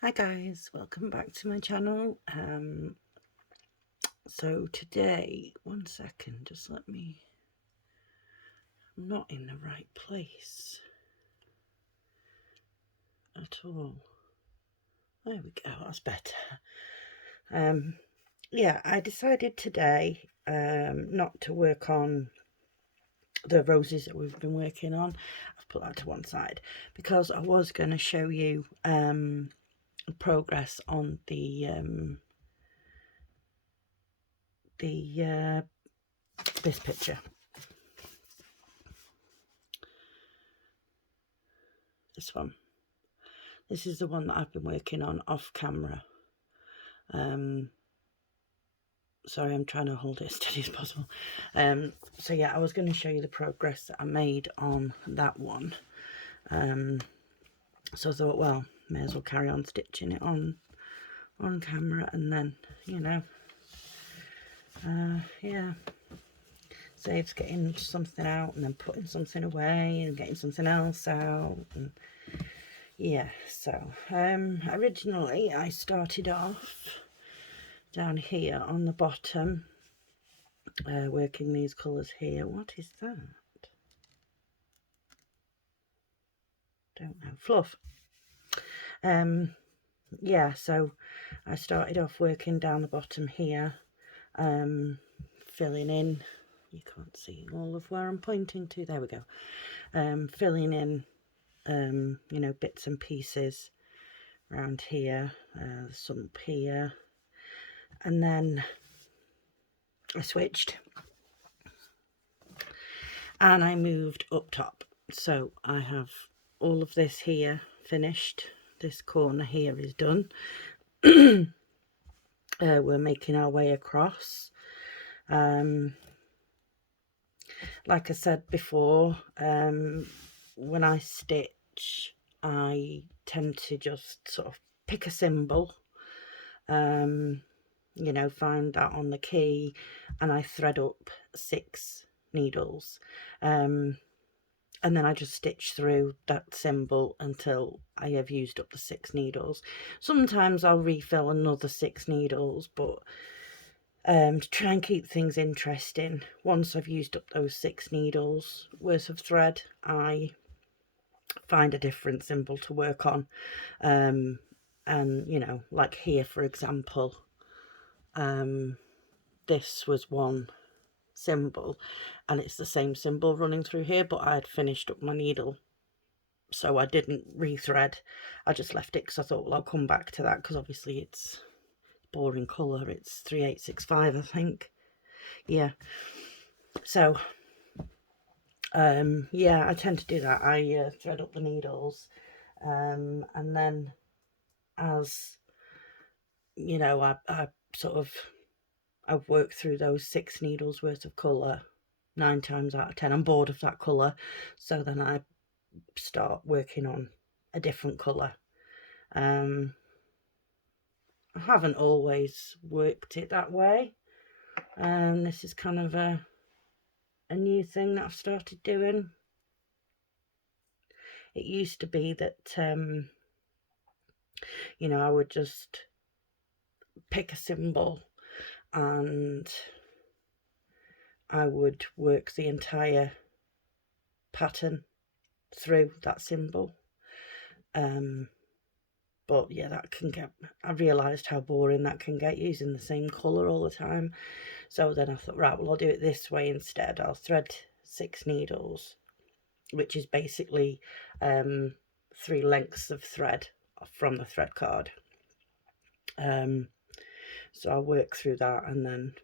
Hi guys, welcome back to my channel. So today, one second, just let me, I'm not in the right place at all. There we go, that's better. Yeah, I decided today not to work on the roses that we've been working on. I've put that to one side because I was going to show you progress on this picture. This one. This is the one that I've been working on off camera. Sorry, I'm trying to hold it as steady as possible. So yeah, I was going to show you the progress that I made on that one. So I thought, well, may as well carry on stitching it on camera, and then, you know, yeah, saves getting something out and then putting something away and getting something else out. And yeah, so originally I started off down here on the bottom, working these colours here. What is that? Don't know. Fluff. Yeah, so I started off working down the bottom here, filling in, you can't see all of where I'm pointing to, there we go, filling in, you know, bits and pieces around here, some up here, and then I switched and I moved up top. So I have all of this here finished. This corner here is done. We're making our way across. Like I said before, when I stitch, I tend to just sort of pick a symbol, you know, find that on the key, and I thread up 6 needles, and then I just stitch through that symbol until I have used up the 6 needles. Sometimes I'll refill another 6 needles, but to try and keep things interesting, once I've used up those 6 needles worth of thread, I find a different symbol to work on. And, you know, like here, for example, this was one symbol, and it's the same symbol running through here, but I had finished up my needle, so I didn't rethread. I just left it because I thought, well, I'll come back to that, because obviously it's boring colour. It's 3865, I think. Yeah, so yeah, I tend to do that. I thread up the needles, and then, as you know, I sort of, I've worked through those 6 needles worth of colour 9 times out of 10. I'm bored of that colour, so then I start working on a different colour. I haven't always worked it that way, and this is kind of a new thing that I've started doing. It used to be that, you know, I would just pick a symbol and I would work the entire pattern through that symbol. But yeah, that can get, I realised how boring that can get, using the same colour all the time. So then I thought, right, well, I'll do it this way instead. I'll thread 6 needles, which is basically 3 lengths of thread from the thread card. So I'll work through that and then,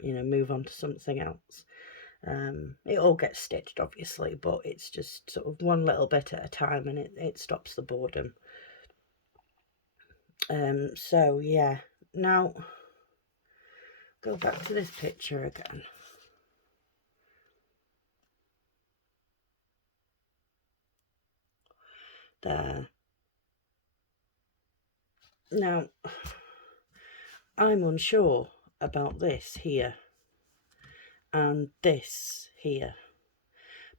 you know, move on to something else. It all gets stitched, obviously, but it's just sort of one little bit at a time, and it stops the boredom. So yeah, now go back to this picture again. There. Now, I'm unsure about this here and this here,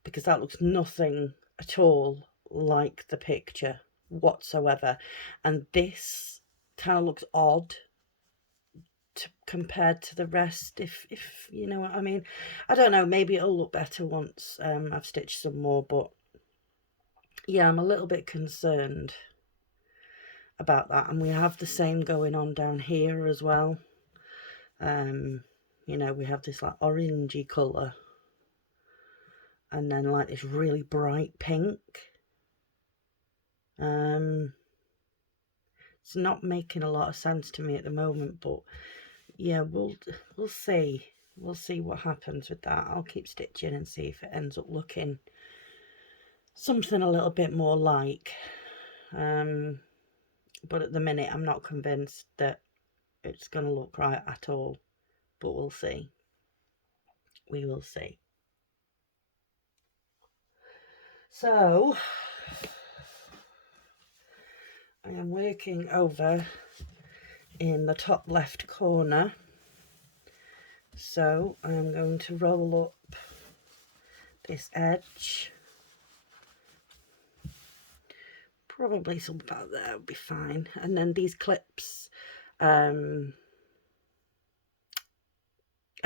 because that looks nothing at all like the picture whatsoever, and this kind of looks odd compared to the rest, if you know what I mean. I don't know, maybe it'll look better once I've stitched some more, but yeah, I'm a little bit concerned about that. And we have the same going on down here as well. You know, we have this like orangey colour and then like this really bright pink. It's not making a lot of sense to me at the moment, but yeah, we'll see. We'll see what happens with that. I'll keep stitching and see if it ends up looking something a little bit more like. But at the minute, I'm not convinced that it's going to look right at all. But we'll see. We will see. So, I am working over in the top left corner. So, I'm going to roll up this edge. Probably some about there would be fine. And then these clips I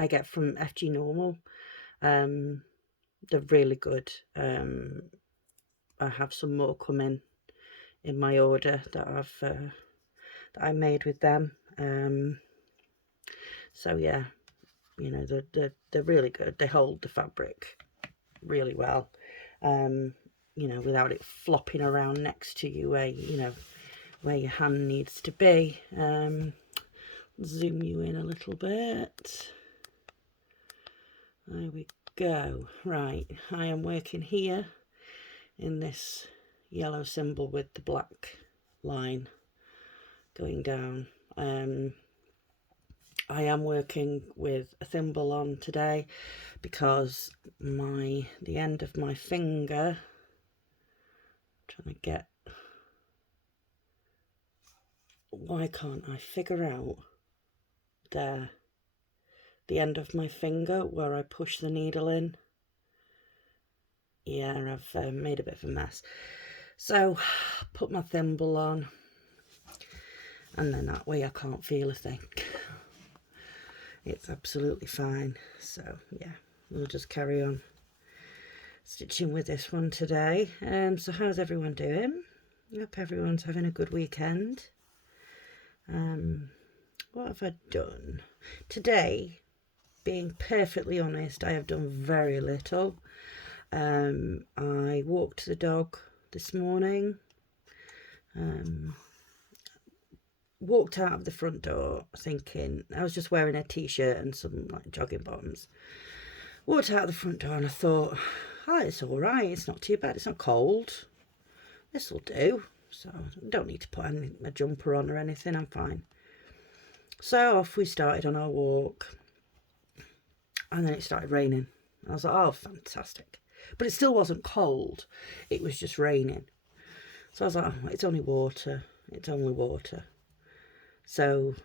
get from FG Normal. They're really good. I have some more coming in my order that that I made with them. So yeah, you know, they're really good. They hold the fabric really well. You know, without it flopping around next to you where, you know, where your hand needs to be. Zoom you in a little bit. There we go. Right, I am working here in this yellow symbol with the black line going down. I am working with a thimble on today because the end of my finger, I'm trying to get, why can't I figure out there, the end of my finger where I push the needle in. Yeah, I've made a bit of a mess. So put my thimble on, and then that way I can't feel a thing. It's absolutely fine. So yeah, we'll just carry on stitching with this one today. So how's everyone doing? I hope everyone's having a good weekend. What have I done today? Being perfectly honest, I have done very little. I walked the dog this morning. Walked out of the front door thinking, I was just wearing a t-shirt and some like jogging bottoms. Walked out the front door and I thought, oh, it's all right, it's not too bad, it's not cold, this will do. So I don't need to put a jumper on or anything, I'm fine. So off we started on our walk, and then it started raining. I was like, oh, fantastic. But it still wasn't cold, it was just raining. So I was like, oh, it's only water, it's only water. So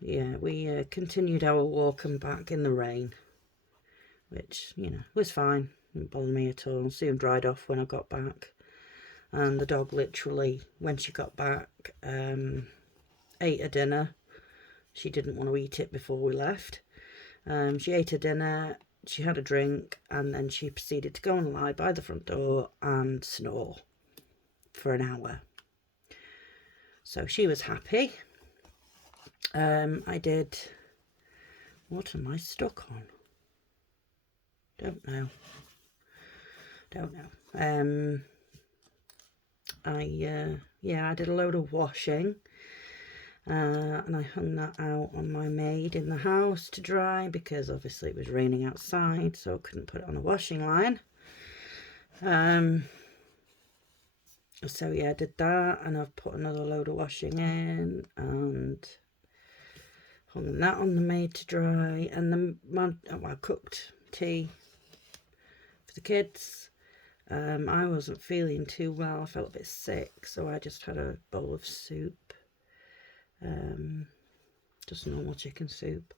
yeah, we continued our walk and back in the rain, which, you know, was fine, didn't bother me at all. Soon dried off when I got back, and the dog literally, when she got back, ate her dinner. She didn't want to eat it before we left. She ate her dinner, she had a drink, and then she proceeded to go and lie by the front door and snore for an hour. So she was happy. I did, what am I stuck on? Don't know. I did a load of washing, and I hung that out on my maid in the house to dry because obviously it was raining outside, so I couldn't put it on a washing line. So yeah, I did that, and I've put another load of washing in and hung that on the maid to dry. And then I cooked tea for the kids. I wasn't feeling too well, I felt a bit sick, so I just had a bowl of soup, just normal chicken soup.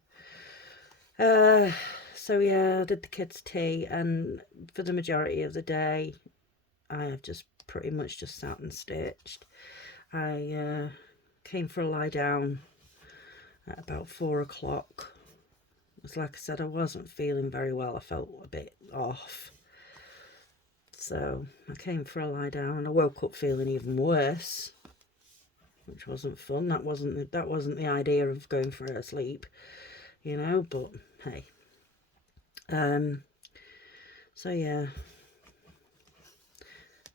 So yeah, I did the kids tea, and for the majority of the day I have just pretty much just sat and stitched. I came for a lie down at about 4 o'clock. It's like I said, I wasn't feeling very well. I felt a bit off. So I came for a lie down and I woke up feeling even worse, which wasn't fun. That wasn't the idea of going for a sleep, you know, but hey. So yeah,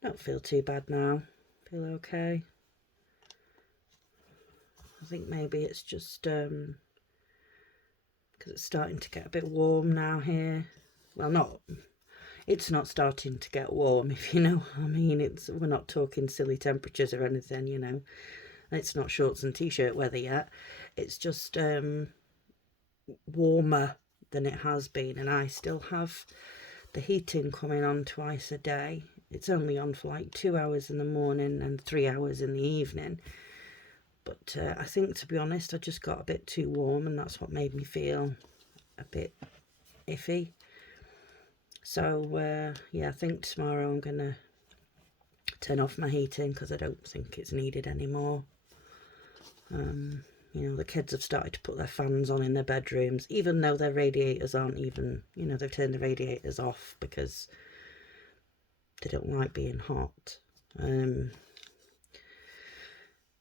don't feel too bad now. Feel okay. I think maybe it's just because it's starting to get a bit warm now here. Well, it's not starting to get warm, if you know what I mean. We're not talking silly temperatures or anything, you know. It's not shorts and t-shirt weather yet. It's just warmer than it has been, and I still have the heating coming on twice a day. It's only on for like 2 hours in the morning and 3 hours in the evening. But I think, to be honest, I just got a bit too warm, and that's what made me feel a bit iffy. So yeah, I think tomorrow I'm gonna turn off my heating because I don't think it's needed anymore. You know, the kids have started to put their fans on in their bedrooms, even though their radiators aren't even, you know, they've turned the radiators off because they don't like being hot.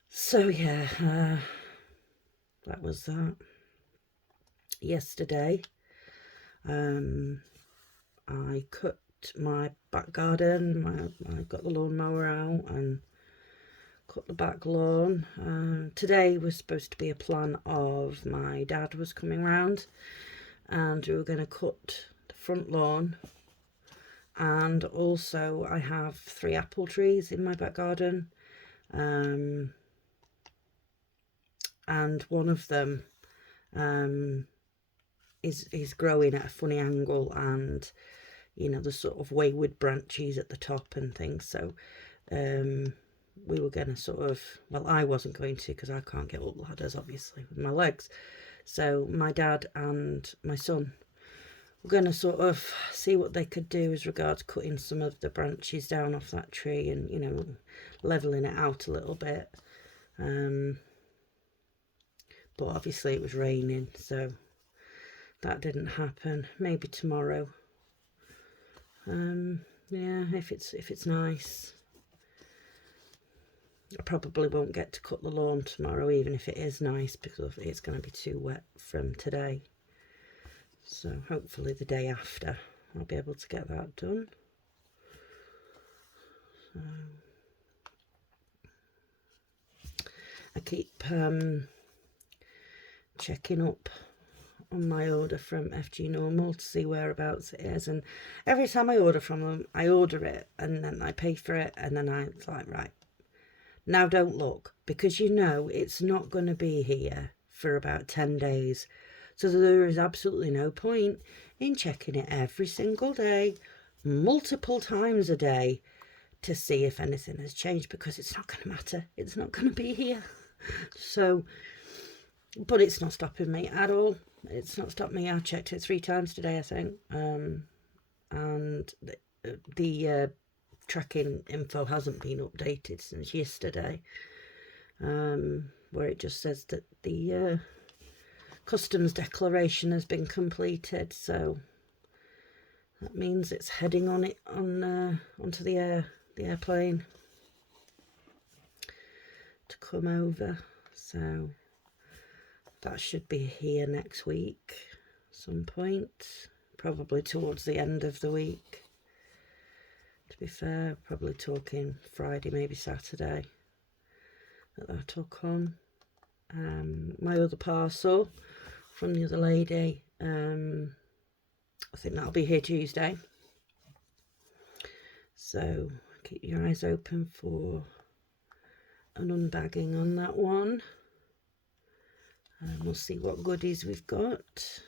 So yeah, that was that. Yesterday, I cut my back garden. I got the lawnmower out and cut the back lawn. Today was supposed to be a plan of my dad was coming round, and we were going to cut the front lawn. And also I have 3 apple trees in my back garden, and one of them is growing at a funny angle, and you know, the sort of wayward branches at the top and things. So we were going to sort of, well, I wasn't going to, because I can't get up ladders obviously with my legs. So my dad and my son were going to sort of see what they could do as regards cutting some of the branches down off that tree and, you know, leveling it out a little bit. But obviously it was raining, so that didn't happen. Maybe tomorrow. Yeah, if it's nice. I probably won't get to cut the lawn tomorrow, even if it is nice, because it's going to be too wet from today. So hopefully the day after I'll be able to get that done. So I keep checking up on my order from FG Normal to see whereabouts it is, and every time I order from them, I order it and then I pay for it, and then it's like, right, now don't look, because you know it's not going to be here for about 10 days. So there is absolutely no point in checking it every single day, multiple times a day, to see if anything has changed, because it's not going to matter. It's not going to be here. So, but it's not stopping me at all. It's not stopped me. I checked it 3 times today, I think. And the tracking info hasn't been updated since yesterday, where it just says that the customs declaration has been completed. So that means it's heading onto the airplane to come over. So that should be here next week, some point, probably towards the end of the week. To be fair, probably talking Friday, maybe Saturday, that'll come. My other parcel from the other lady, I think that'll be here Tuesday. So keep your eyes open for an unbagging on that one. And we'll see what goodies we've got.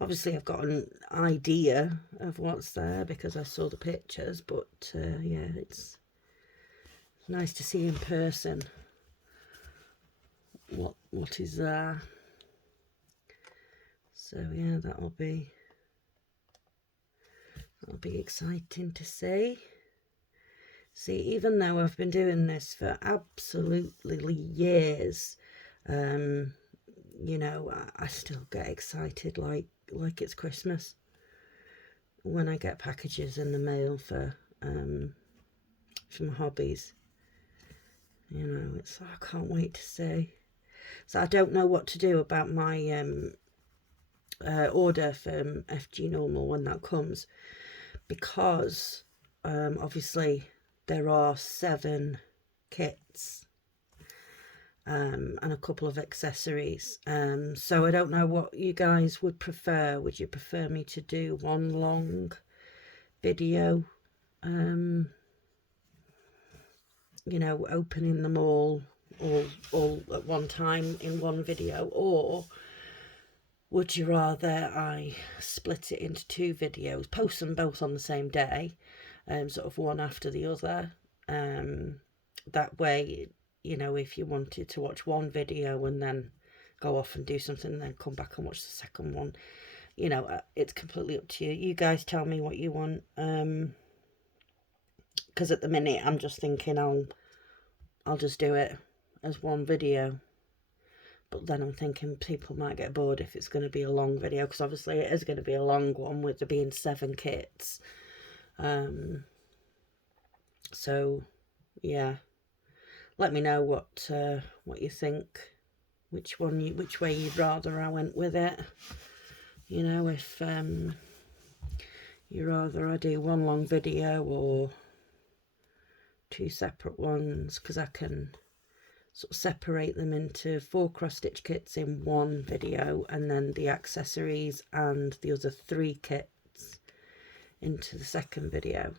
Obviously I've got an idea of what's there because I saw the pictures, but yeah, it's nice to see in person what is there. So yeah, that'll be exciting to see. See, even though I've been doing this for absolutely years, you know, I still get excited like it's Christmas when I get packages in the mail for my hobbies. You know, it's I can't wait to see. So I don't know what to do about my order from FG Normal when that comes, because obviously there are 7 kits and a couple of accessories. So I don't know what you guys would prefer. Would you prefer me to do one long video, you know, opening them all at one time in one video, or would you rather I split it into 2 videos, post them both on the same day, sort of one after the other? That way, you know, if you wanted to watch one video and then go off and do something and then come back and watch the second one, you know, it's completely up to you. You guys tell me what you want. Because at the minute I'm just thinking I'll just do it as one video. But then I'm thinking people might get bored if it's going to be a long video, because obviously it is going to be a long one with there being 7 kits. So yeah, let me know what you think, which way you'd rather I went with it. You know, if you rather I do one long video or 2 separate ones, because I can sort of separate them into 4 cross-stitch kits in one video, and then the accessories and the other 3 kits into the second video.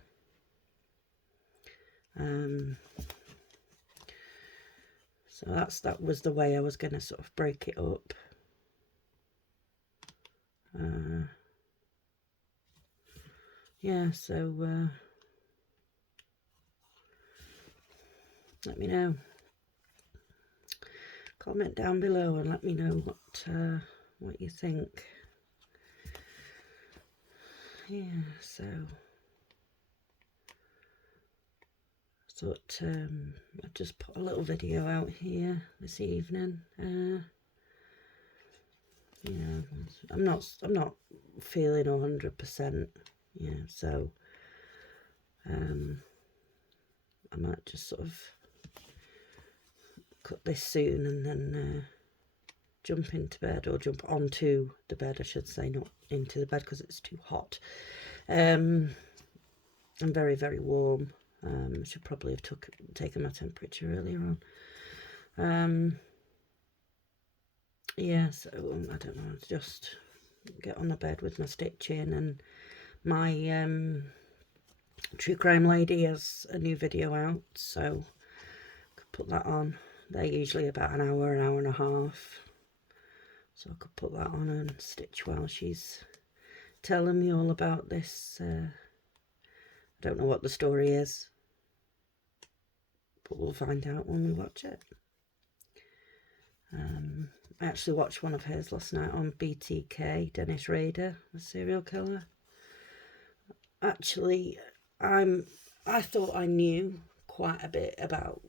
So that was the way I was going to sort of break it up. Yeah, so let me know. Comment down below and let me know what you think. Yeah, so I thought I'd just put a little video out here this evening. Yeah, I'm not feeling 100%. Yeah, so I might just sort of cut this soon and then jump into bed, or jump onto the bed, I should say, not into the bed because it's too hot. I'm very, very warm. Should probably have taken my temperature earlier on. Yeah, so I don't know, just get on the bed with my stitching, and my True Crime Lady has a new video out, so I could put that on. They're usually about an hour and a half, so I could put that on and stitch while she's telling me all about this. I don't know what the story is, but we'll find out when we watch it. I actually watched one of hers last night on BTK, Dennis Rader, the serial killer. Actually, I thought I knew quite a bit about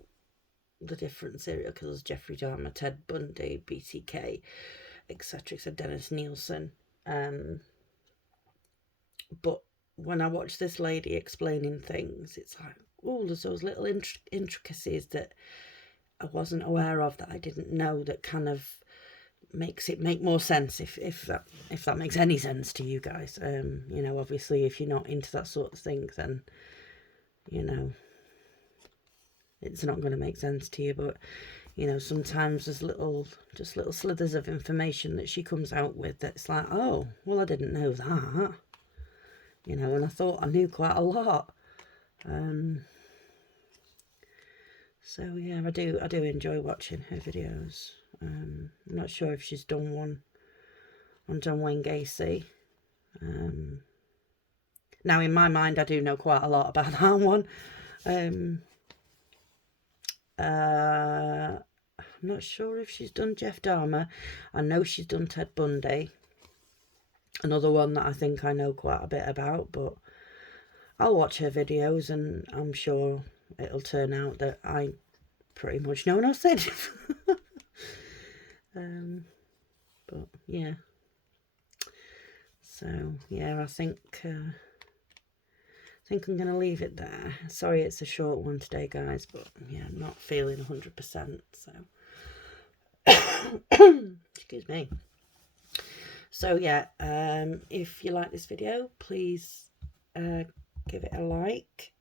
the different serial killers: Jeffrey Dahmer, Ted Bundy, BTK, etc., Dennis Nielsen. But when I watch this lady explaining things, it's like, oh, there's those little intricacies that I wasn't aware of, that I didn't know, that kind of makes it make more sense, if that makes any sense to you guys. You know, obviously if you're not into that sort of thing, then, you know, it's not going to make sense to you. But, you know, sometimes there's little slithers of information that she comes out with that's like, oh, well, I didn't know that. You know, and I thought I knew quite a lot. So yeah, I do enjoy watching her videos. I'm not sure if she's done one on John Wayne Gacy. Now, in my mind, I do know quite a lot about that one. I'm not sure if she's done Jeff Dahmer. I know she's done Ted Bundy. Another one that I think I know quite a bit about, but I'll watch her videos and I'm sure it'll turn out that I pretty much know nothing. But yeah, so yeah, I think I'm going to leave it there. Sorry it's a short one today, guys, but yeah, I'm not feeling 100%, so excuse me. So yeah, if you like this video, please give it a like.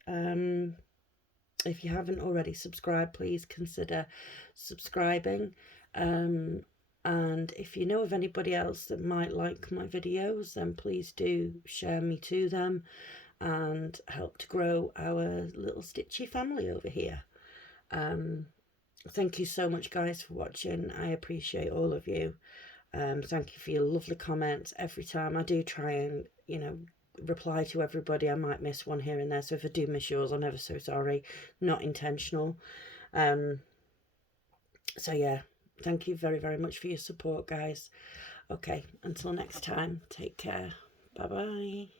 If you haven't already subscribed, please consider subscribing. And if you know of anybody else that might like my videos, then please do share me to them and help to grow our little Stitchy family over here. Thank you so much, guys, for watching. I appreciate all of you. Thank you for your lovely comments every time. I do try and, reply to everybody. I might miss one here and there, so if I do miss yours, I'm ever so sorry. Not intentional. So yeah, thank you very, very much for your support, guys. Okay, until next time, take care. Bye-bye.